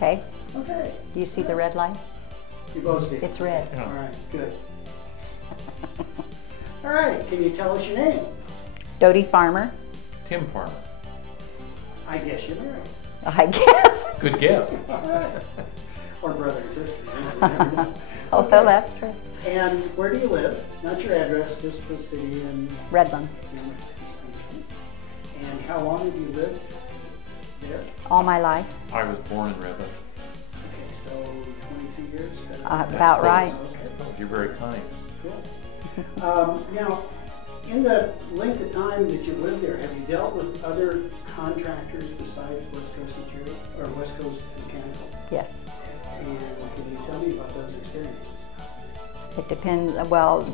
Okay. Okay. Do you see the red light? You both see it? It's red. All right, good. All right, can you tell us your name? Dodie Farmer. Tim Farmer. I guess you're married. I guess. Good guess. All right. Or brother and sister. You never know. Oh, well, that's true. And where do you live? Not your address, just the city and... Redlands. And how long have you lived there? All my life. I was born in Redlands. Okay, so 22 years? About right. Okay, You're very kind. cool. Now, in the length of time that you lived there, have you dealt with other contractors besides West Coast Material or West Coast Mechanical? Yes. And can you tell me about those experiences? It depends, well,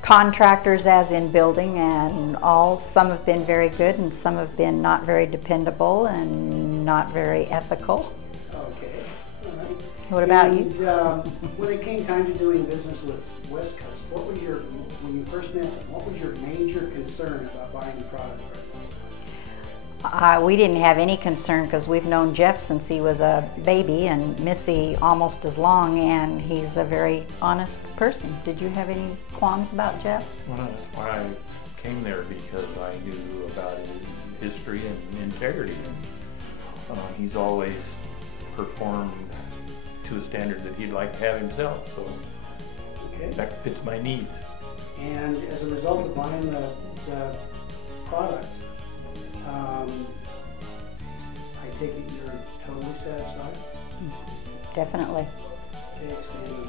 contractors as in building and all, some have been very good and some have been not very dependable and not very ethical. Okay, all right. What about you? When it came time to doing business with West Coast, what was your, when you first met them, what was your major concern about buying the product? We didn't have any concern because we've known Jeff since he was a baby and Missy almost as long, and he's a very honest person. Did you have any qualms about Jeff? Well, I came there because I knew about his history and integrity. And, he's always performed to a standard that he'd like to have himself, so Okay. that fits my needs. And as a result of buying the product, I take it you're totally satisfied? Definitely. Okay, expand on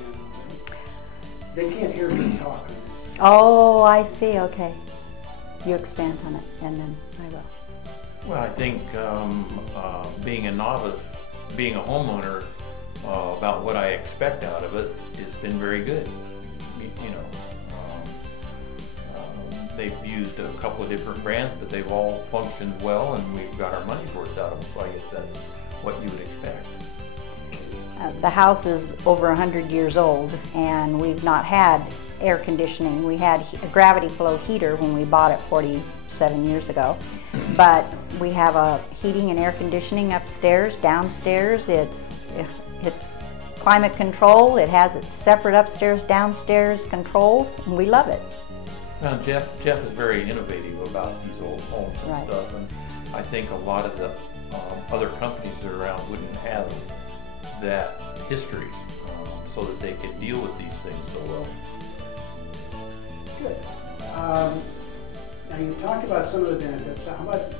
that. They can't hear me talk. Oh, I see, okay. You expand on it and then I will. Well, I think being a novice, being a homeowner, about what I expect out of it has been very good. You know, they've used a couple of different brands, but they've all functioned well, and we've got our money's worth out of them. So I guess that's what you would expect. The house is over 100 years old, and we've not had air conditioning. We had a gravity flow heater when we bought it 47 years ago, but we have a heating and air conditioning upstairs, downstairs. It's climate control. It has its separate upstairs, downstairs controls, and we love it. Now, Jeff is very innovative about these old homes and Right. stuff, and I think a lot of the other companies that are around wouldn't have that history, so that they could deal with these things so well. Good. Now you talked about some of the benefits. How about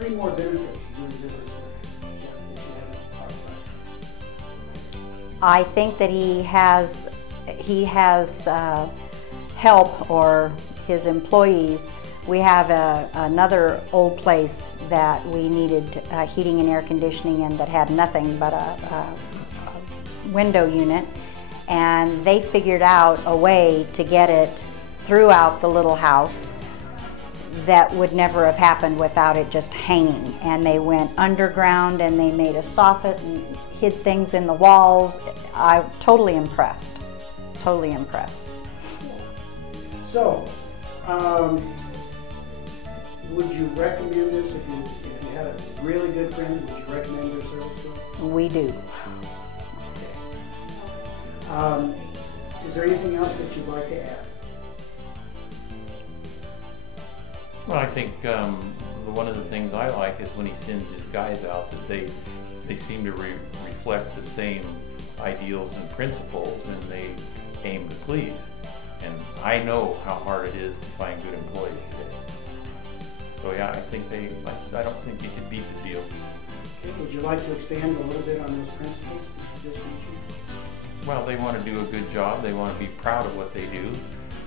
3 more benefits of doing business with Jeff that you haven't talked about? I think that he has help, or his employees. We have another old place that we needed heating and air conditioning and that had nothing but a window unit, and they figured out a way to get it throughout the little house that would never have happened without it just hanging. And they went underground and they made a soffit and hid things in the walls. I'm totally impressed, totally impressed. So, would you recommend this if you had a really good friend? Would you recommend their service to them? We do. Okay. Is there anything else that you'd like to add? Well, I think one of the things I like is when he sends his guys out, that they seem to reflect the same ideals and principles, and they aim to please. And I know how hard it is to find good employees today. So yeah, I don't think you can beat the deal. Okay. Would you like to expand a little bit on those principles that you just mentioned? Well, they want to do a good job, they want to be proud of what they do,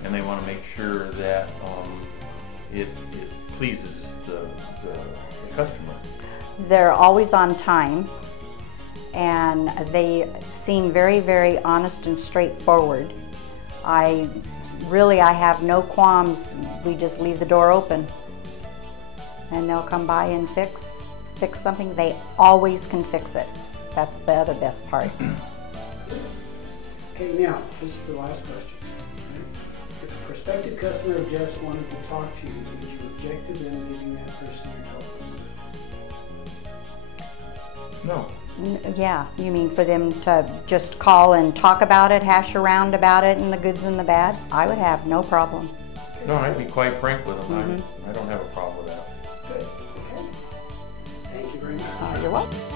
and they want to make sure that it pleases the customer. They're always on time, and they seem very, very honest and straightforward. I have no qualms. We just leave the door open and they'll come by and fix something. They always can fix it. That's the other best part. Okay, now, this is the last question. If a prospective customer of Jeff's wanted to talk to you, would you object to them leaving that person your telephone number? No, Yeah, you mean for them to just call and talk about it, hash around about it and the goods and the bad? I would have no problem. No, I'd be quite frank with them. I don't have a problem with that. Good. Okay. Thank you very much. You're welcome.